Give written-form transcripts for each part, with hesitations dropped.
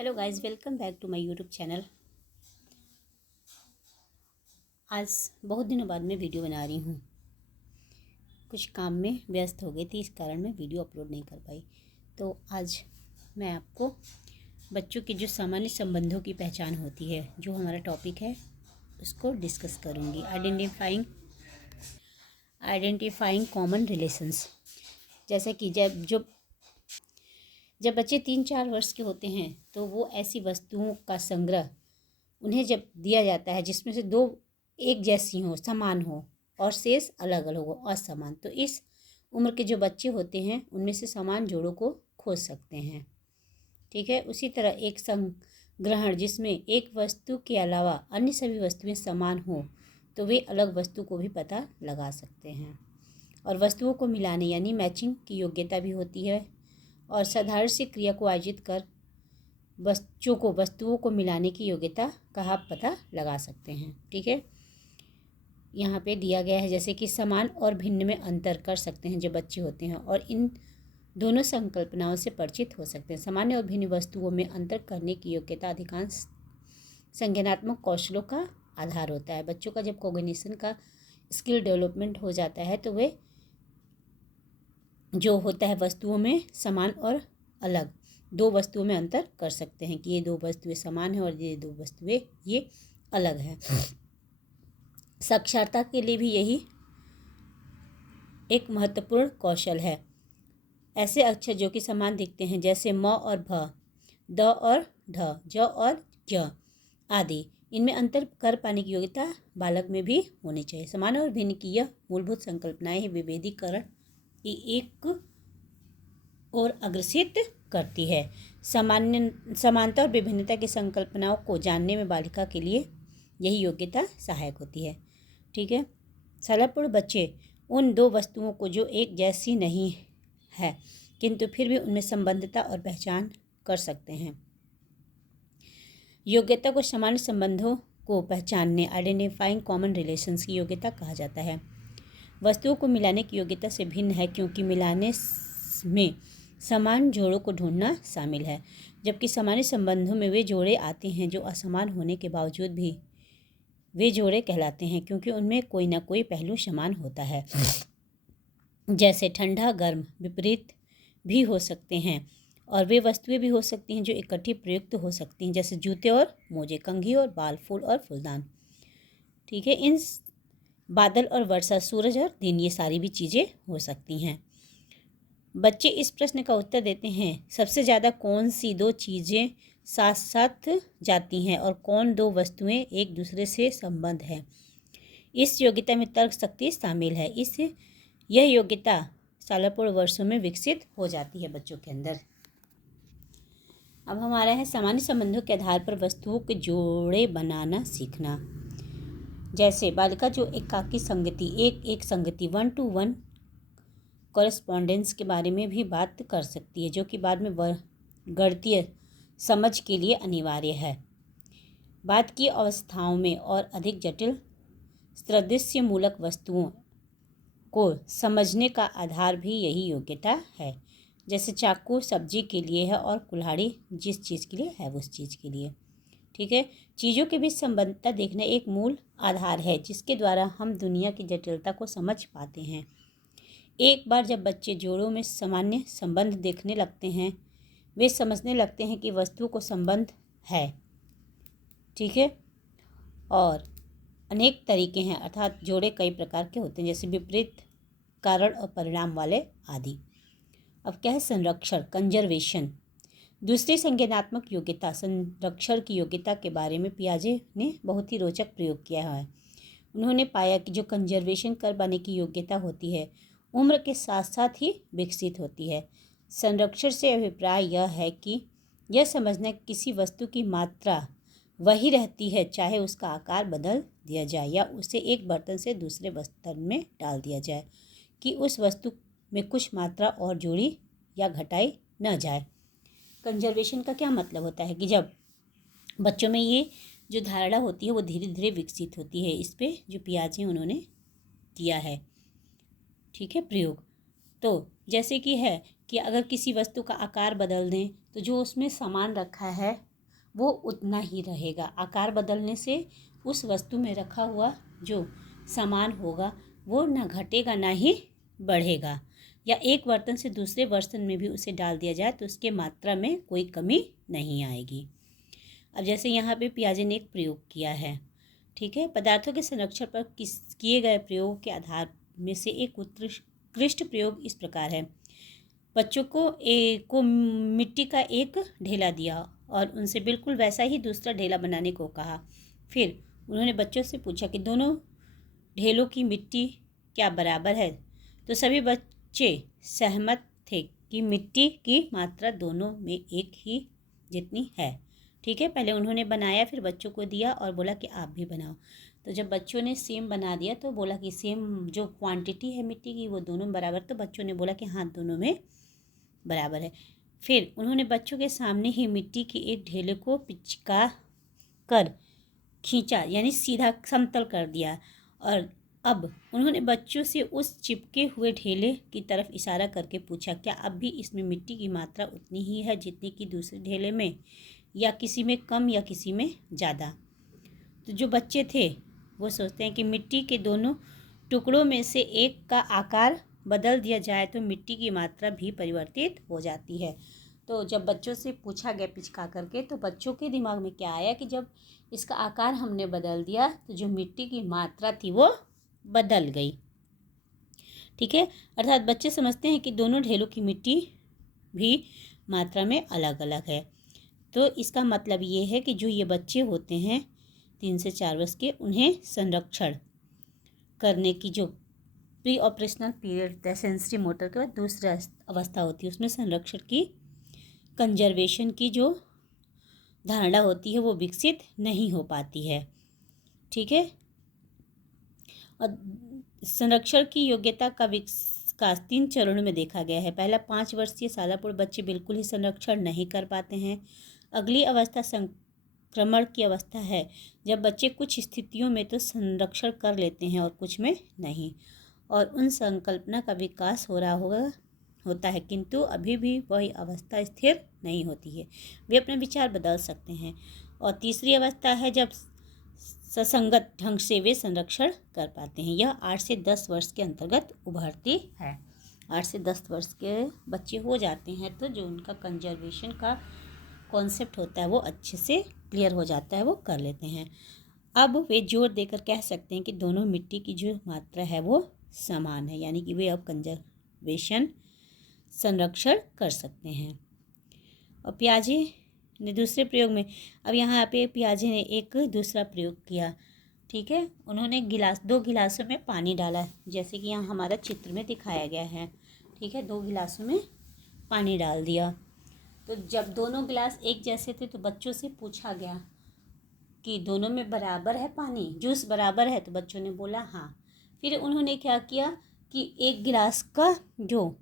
Hello guys, welcome back to my YouTube channel. आज बहुत दिनों बाद मैं वीडियो बना रही हूँ। कुछ काम में व्यस्त हो गई थी, इस कारण मैं वीडियो अपलोड नहीं कर पाई। तो आज मैं आपको बच्चों की जो सामान्य संबंधों की पहचान होती है, जो हमारा टॉपिक है, उसको डिस्कस करूँगी। Identifying common relations. जैसे कि जब बच्चे 3-4 वर्ष के होते हैं तो वो ऐसी वस्तुओं का संग्रह उन्हें जब दिया जाता है जिसमें से 2 एक जैसी हो, समान हो, और शेष अलग अलग हो, असमान, तो इस उम्र के जो बच्चे होते हैं उनमें से समान जोड़ों को खोज सकते हैं। ठीक है। उसी तरह एक संग्रहण जिसमें एक वस्तु के अलावा अन्य सभी वस्तुएं समान हो तो वे अलग वस्तु को भी पता लगा सकते हैं। और वस्तुओं को मिलाने यानी मैचिंग की योग्यता भी होती है। और साधारण सी क्रिया को आयोजित कर वस्तुओं को मिलाने की योग्यता का आप पता लगा सकते हैं। ठीक है। यहाँ पे दिया गया है जैसे कि समान और भिन्न में अंतर कर सकते हैं जो बच्चे होते हैं, और इन दोनों संकल्पनाओं से परिचित हो सकते हैं। सामान्य और भिन्न वस्तुओं में अंतर करने की योग्यता अधिकांश संज्ञानात्मक कौशलों का आधार होता है। बच्चों का जब कॉग्निशन का स्किल डेवलपमेंट हो जाता है तो वे जो होता है वस्तुओं में समान और अलग 2 वस्तुओं में अंतर कर सकते हैं कि ये 2 वस्तुएं समान हैं और ये 2 वस्तुएं ये अलग हैं। साक्षरता के लिए भी यही एक महत्वपूर्ण कौशल है। ऐसे अक्षर जो कि समान दिखते हैं जैसे म और भ, द और ढ, ज और ज आदि, इनमें अंतर कर पाने की योग्यता बालक में भी होनी चाहिए। समान और भिन्न की यह मूलभूत संकल्पनाएं विभेदीकरण की एक और अग्रसित करती है। समानता और विभिन्नता की संकल्पनाओं को जानने में बालिका के लिए यही योग्यता सहायक होती है। ठीक है। सालापूर्ण बच्चे उन 2 वस्तुओं को जो एक जैसी नहीं है किंतु फिर भी उनमें संबंधता और पहचान कर सकते हैं। योग्यता को सामान्य संबंधों को पहचानने आइडेंटिफाइंग कॉमन रिलेशंस की योग्यता कहा जाता है। वस्तुओं को मिलाने की योग्यता से भिन्न है क्योंकि मिलाने में समान जोड़ों को ढूंढना शामिल है, जबकि सामान्य संबंधों में वे जोड़े आते हैं जो असमान होने के बावजूद भी वे जोड़े कहलाते हैं क्योंकि उनमें कोई ना कोई पहलू समान होता है। जैसे ठंडा गर्म विपरीत भी हो सकते हैं, और वे वस्तुएं भी हो सकती हैं जो इकट्ठी प्रयुक्त हो सकती हैं, जैसे जूते और मोजे, कंघी और बाल, फूल और फूलदान। ठीक है। इन बादल और वर्षा, सूरज और दिन, ये सारी भी चीज़ें हो सकती हैं। बच्चे इस प्रश्न का उत्तर देते हैं, सबसे ज़्यादा कौन सी 2 चीज़ें साथ साथ जाती हैं और कौन 2 वस्तुएं एक दूसरे से संबंध है। इस योग्यता में तर्क शक्ति शामिल है। यह योग्यता सालापूर्ण वर्षों में विकसित हो जाती है बच्चों के अंदर। अब हमारा है सामान्य संबंधों के आधार पर वस्तुओं के जोड़े बनाना सीखना। जैसे बालिका जो एकाकी संगति, एक संगति, 1-to-1 कॉरेस्पॉन्डेंस के बारे में भी बात कर सकती है, जो कि बाद में गणितीय समझ के लिए अनिवार्य है। बाद की अवस्थाओं में और अधिक जटिल सदृश्यमूलक वस्तुओं को समझने का आधार भी यही योग्यता है। जैसे चाकू सब्जी के लिए है और कुल्हाड़ी जिस चीज़ के लिए है उस चीज़ के लिए। ठीक है। चीज़ों के बीच संबंधता देखना एक मूल आधार है जिसके द्वारा हम दुनिया की जटिलता को समझ पाते हैं। एक बार जब बच्चे जोड़ों में सामान्य संबंध देखने लगते हैं, वे समझने लगते हैं कि वस्तुओं को संबंध है। ठीक है। और अनेक तरीके हैं, अर्थात जोड़े कई प्रकार के होते हैं, जैसे विपरीत कारण और परिणाम वाले आदि। अब क्या है संरक्षण, कंजर्वेशन। दूसरी संज्ञानात्मक योग्यता संरक्षण की योग्यता के बारे में पियाजे ने बहुत ही रोचक प्रयोग किया है। उन्होंने पाया कि जो कंजर्वेशन कर पाने की योग्यता होती है उम्र के साथ साथ ही विकसित होती है। संरक्षण से अभिप्राय यह है कि यह समझना कि किसी वस्तु की मात्रा वही रहती है चाहे उसका आकार बदल दिया जाए या उसे एक बर्तन से दूसरे बर्तन में डाल दिया जाए, कि उस वस्तु में कुछ मात्रा और जोड़ी या घटाई न जाए। कंजर्वेशन का क्या मतलब होता है कि जब बच्चों में ये जो धारणा होती है वो धीरे धीरे विकसित होती है। इस पे जो पियाजे उन्होंने किया है, ठीक है, प्रयोग। तो जैसे कि है कि अगर किसी वस्तु का आकार बदल दें तो जो उसमें सामान रखा है वो उतना ही रहेगा। आकार बदलने से उस वस्तु में रखा हुआ जो सामान होगा वो ना घटेगा ना ही बढ़ेगा। या एक बर्तन से दूसरे बर्तन में भी उसे डाल दिया जाए तो उसके मात्रा में कोई कमी नहीं आएगी। अब जैसे यहाँ पे पियाजे ने एक प्रयोग किया है, ठीक है। पदार्थों के संरक्षण पर किए गए प्रयोग के आधार में से एक उत्कृष्ट प्रयोग इस प्रकार है। बच्चों को मिट्टी का एक ढेला दिया और उनसे बिल्कुल वैसा ही दूसरा ढेला बनाने को कहा। फिर उन्होंने बच्चों से पूछा कि दोनों ढेलों की मिट्टी क्या बराबर है, तो सभी बच्चे सहमत थे कि मिट्टी की मात्रा दोनों में एक ही जितनी है, ठीक है। पहले उन्होंने बनाया, फिर बच्चों को दिया और बोला कि आप भी बनाओ। तो जब बच्चों ने सेम बना दिया तो बोला कि सेम जो क्वांटिटी है मिट्टी की वो दोनों बराबर, तो बच्चों ने बोला कि हाँ दोनों में बराबर है। फिर उन्होंने बच्चों के सामने ही मिट्टी की एक ढेले को पिचका कर खींचा, यानी सीधा समतल कर दिया। और अब उन्होंने बच्चों से उस चिपके हुए ढेले की तरफ इशारा करके पूछा, क्या अब भी इसमें मिट्टी की मात्रा उतनी ही है जितनी कि दूसरे ढेले में, या किसी में कम या किसी में ज़्यादा। तो जो बच्चे थे वो सोचते हैं कि मिट्टी के दोनों टुकड़ों में से एक का आकार बदल दिया जाए तो मिट्टी की मात्रा भी परिवर्तित हो जाती है। तो जब बच्चों से पूछा गया पिचका करके, तो बच्चों के दिमाग में क्या आया कि जब इसका आकार हमने बदल दिया तो जो मिट्टी की मात्रा थी वो बदल गई, ठीक है। अर्थात बच्चे समझते हैं कि दोनों ढेलों की मिट्टी भी मात्रा में अलग अलग है। तो इसका मतलब ये है कि जो ये बच्चे होते हैं 3 से 4 वर्ष के, उन्हें संरक्षण करने की जो प्री ऑपरेशनल पीरियड है सेंसरी मोटर के बाद दूसरा अवस्था होती है, उसमें संरक्षण की कंजर्वेशन की जो धारणा होती है वो विकसित नहीं हो पाती है, ठीक है। और संरक्षण की योग्यता का विकास 3 चरणों में देखा गया है। पहला 5 वर्षीय सालापुर बच्चे बिल्कुल ही संरक्षण नहीं कर पाते हैं। अगली अवस्था संक्रमण की अवस्था है, जब बच्चे कुछ स्थितियों में तो संरक्षण कर लेते हैं और कुछ में नहीं, और उन संकल्पना का विकास हो रहा होता है, किंतु अभी भी वही अवस्था स्थिर नहीं होती है, वे अपने विचार बदल सकते हैं। और तीसरी अवस्था है जब ससंगत ढंग से वे संरक्षण कर पाते हैं, यह 8 से 10 वर्ष के अंतर्गत उभरती है। 8 से 10 वर्ष के बच्चे हो जाते हैं तो जो उनका कंजर्वेशन का कॉन्सेप्ट होता है वो अच्छे से क्लियर हो जाता है, वो कर लेते हैं। अब वे जोर देकर कह सकते हैं कि दोनों मिट्टी की जो मात्रा है वो समान है, यानी कि वे अब कंजर्वेशन संरक्षण कर सकते हैं। और पियाजे ने दूसरे प्रयोग में, अब यहाँ पे पियाजे ने एक दूसरा प्रयोग किया, ठीक है। उन्होंने दो गिलासों में पानी डाला, जैसे कि यहाँ हमारा चित्र में दिखाया गया है, ठीक है। 2 गिलासों में पानी डाल दिया। तो जब दोनों गिलास एक जैसे थे तो बच्चों से पूछा गया कि दोनों में बराबर है पानी, जूस बराबर है, तो बच्चों ने बोला हाँ। फिर उन्होंने क्या किया कि एक गिलास का जो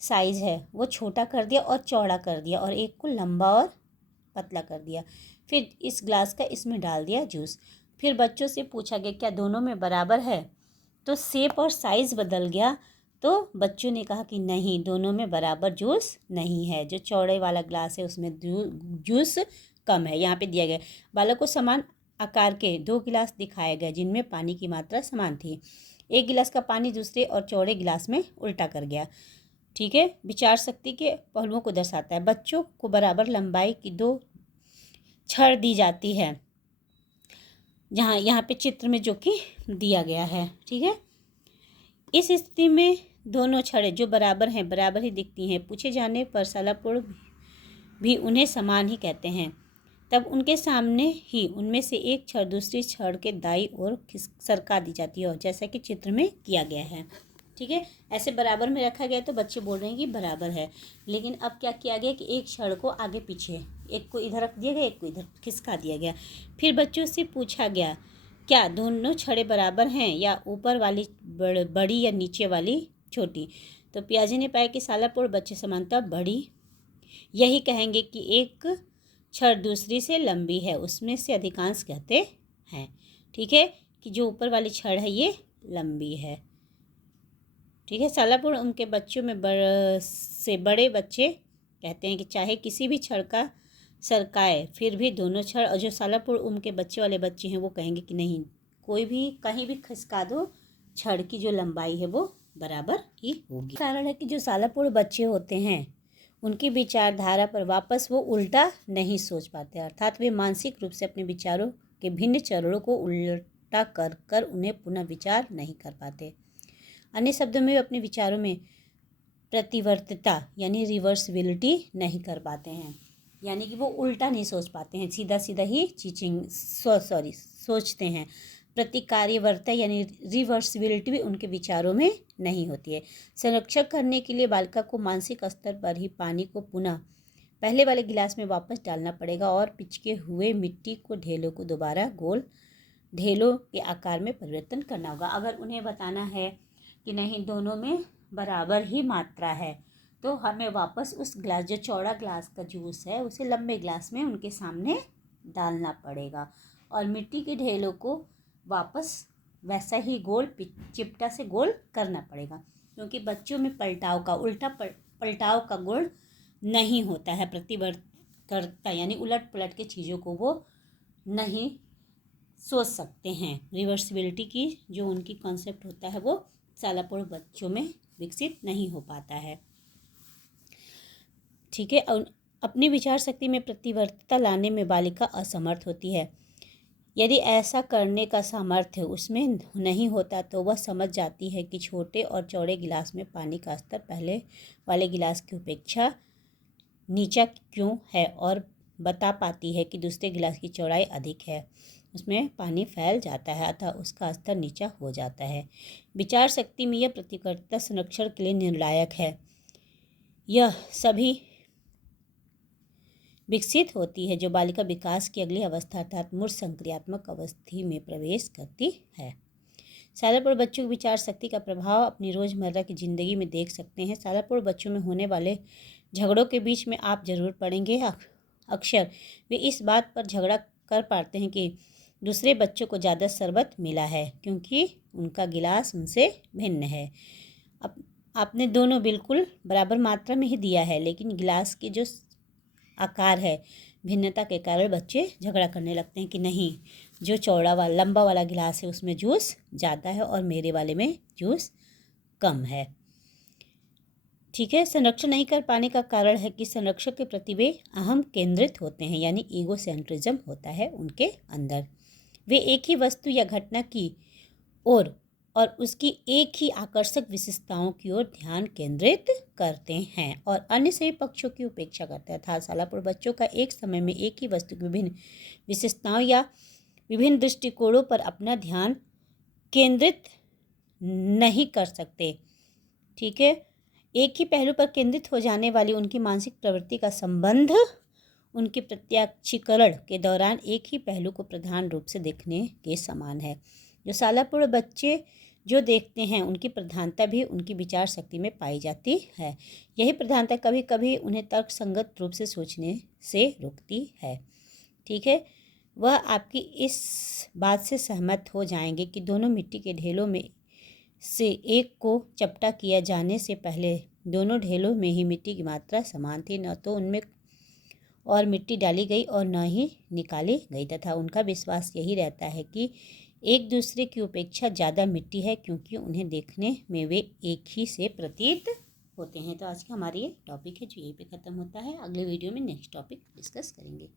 साइज़ है वो छोटा कर दिया और चौड़ा कर दिया, और एक को लंबा और पतला कर दिया। फिर इस ग्लास का इसमें डाल दिया जूस। फिर बच्चों से पूछा गया क्या दोनों में बराबर है, तो शेप और साइज़ बदल गया। तो बच्चों ने कहा कि नहीं, दोनों में बराबर जूस नहीं है, जो चौड़े वाला ग्लास है उसमें जूस कम है। यहाँ पे दिया गया बालक को समान आकार के 2 गिलास दिखाए गए जिनमें पानी की मात्रा समान थी। एक गिलास का पानी दूसरे और चौड़े गिलास में उल्टा कर गया, ठीक है। विचार शक्ति के पहलुओं को दर्शाता है। बच्चों को बराबर लंबाई की 2 छड़ दी जाती है, जहाँ यहाँ पे चित्र में जो कि दिया गया है, ठीक है। इस स्थिति में दोनों छड़ें जो बराबर हैं बराबर ही दिखती हैं। पूछे जाने पर सालापुर भी उन्हें समान ही कहते हैं। तब उनके सामने ही उनमें से एक छड़ दूसरी छड़ के दाईं ओर सरका दी जाती है, और जैसा कि चित्र में किया गया है, ठीक है। ऐसे बराबर में रखा गया तो बच्चे बोल रहे हैं कि बराबर है। लेकिन अब क्या किया गया कि एक छड़ को आगे पीछे, एक को इधर रख दिया गया, एक को इधर खिसका दिया गया। फिर बच्चों से पूछा गया क्या दोनों छड़ें बराबर हैं, या ऊपर वाली बड़ी या नीचे वाली छोटी। तो पियाजे ने पाया कि सालापुर बच्चे समानता बड़ी यही कहेंगे कि एक छड़ दूसरी से लंबी है, उसमें से अधिकांश कहते हैं, ठीक है, कि जो ऊपर वाली छड़ है ये लंबी है, ठीक है। सालापुर उनके बच्चों में बड़े बच्चे कहते हैं कि चाहे किसी भी छड़ का सरकाए, फिर भी दोनों छड़, और जो सालापुर उम्र के बच्चे वाले बच्चे हैं वो कहेंगे कि नहीं, कोई भी कहीं भी खिसका दो, छड़ की जो लंबाई है वो बराबर ही होगी। कारण है कि जो सालापुर बच्चे होते हैं उनकी विचारधारा पर वापस वो उल्टा नहीं सोच पाते, अर्थात वे मानसिक रूप से अपने विचारों के भिन्न चरणों को उल्टा कर कर उन्हें पुनः विचार नहीं कर पाते। अन्य शब्दों में वे अपने विचारों में प्रतिवर्तिता यानी रिवर्सिबिलिटी नहीं कर पाते हैं, यानी कि वो उल्टा नहीं सोच पाते हैं, सीधा सीधा ही सोचते हैं। प्रतिकार्यवर्ता यानी रिवर्सिबिलिटी भी उनके विचारों में नहीं होती है। संरक्षण करने के लिए बालिका को मानसिक स्तर पर ही पानी को पुनः पहले वाले गिलास में वापस डालना पड़ेगा और पिचके हुए मिट्टी को ढेलों को दोबारा गोल ढेलों के आकार में परिवर्तन करना होगा। अगर उन्हें बताना है कि नहीं, दोनों में बराबर ही मात्रा है, तो हमें वापस उस ग्लास, जो चौड़ा ग्लास का जूस है, उसे लंबे ग्लास में उनके सामने डालना पड़ेगा और मिट्टी के ढेलों को वापस वैसा ही गोल चिपटा से गोल करना पड़ेगा, क्योंकि बच्चों में पलटाव का पलटाव का गुण नहीं होता है। प्रतिवर्तकता यानी उलट पलट के चीज़ों को वो नहीं सोच सकते हैं। रिवर्सिबिलिटी की जो उनकी कॉन्सेप्ट होता है वो सालापुर बच्चों में विकसित नहीं हो पाता है। ठीक है। अपनी विचार शक्ति में प्रतिवर्तिता लाने में बालिका असमर्थ होती है। यदि ऐसा करने का सामर्थ्य उसमें नहीं होता तो वह समझ जाती है कि छोटे और चौड़े गिलास में पानी का स्तर पहले वाले गिलास की अपेक्षा नीचा क्यों है, और बता पाती है कि दूसरे गिलास की चौड़ाई अधिक है, उसमें पानी फैल जाता है अतः उसका स्तर नीचा हो जाता है। विचार शक्ति में यह प्रतिवर्तिता संरक्षण के लिए निर्णायक है। यह सभी विकसित होती है जो बालिका विकास की अगली अवस्था अर्थात मूर्त संक्रियात्मक अवस्थी में प्रवेश करती है। सालापुर बच्चों की विचार शक्ति का प्रभाव अपनी रोज़मर्रा की ज़िंदगी में देख सकते हैं। सालापुर बच्चों में होने वाले झगड़ों के बीच में आप जरूर पढ़ेंगे, अक्सर वे इस बात पर झगड़ा कर पाते हैं कि दूसरे बच्चों को ज़्यादा शरबत मिला है क्योंकि उनका गिलास उनसे भिन्न है। अब आपने दोनों बिल्कुल बराबर मात्रा में ही दिया है, लेकिन गिलास की जो आकार है, भिन्नता के कारण बच्चे झगड़ा करने लगते हैं कि नहीं, जो चौड़ा वाला लंबा वाला गिलास है उसमें जूस ज़्यादा है और मेरे वाले में जूस कम है। ठीक है। संरक्षण नहीं कर पाने का कारण है कि संरक्षक के प्रति वे अहम केंद्रित होते हैं, यानी ईगोसेंट्रिज्म होता है उनके अंदर। वे एक ही वस्तु या घटना की ओर और उसकी एक ही आकर्षक विशेषताओं की ओर ध्यान केंद्रित करते हैं और अन्य सभी पक्षों की उपेक्षा करते हैं। अर्थात सालापुर बच्चों का एक समय में एक ही वस्तु की विभिन्न विशेषताओं या विभिन्न दृष्टिकोणों पर अपना ध्यान केंद्रित नहीं कर सकते। ठीक है। एक ही पहलू पर केंद्रित हो जाने वाली उनकी मानसिक प्रवृत्ति का संबंध उनके प्रत्याक्षीकरण के दौरान एक ही पहलू को प्रधान रूप से देखने के समान है। जो सालापुर बच्चे जो देखते हैं उनकी प्रधानता भी उनकी विचार शक्ति में पाई जाती है। यही प्रधानता कभी कभी उन्हें तर्कसंगत रूप से सोचने से रोकती है। ठीक है। वह आपकी इस बात से सहमत हो जाएंगे कि दोनों मिट्टी के ढेलों में से एक को चपटा किया जाने से पहले दोनों ढेलों में ही मिट्टी की मात्रा समान थी, न तो उनमें और मिट्टी डाली गई और न ही निकाली गई, तथा उनका विश्वास यही रहता है कि एक दूसरे की उपेक्षा ज़्यादा मिट्टी है क्योंकि उन्हें देखने में वे एक ही से प्रतीत होते हैं। तो आज का हमारा ये टॉपिक है जो यहीं पे ख़त्म होता है। अगले वीडियो में नेक्स्ट टॉपिक डिस्कस करेंगे।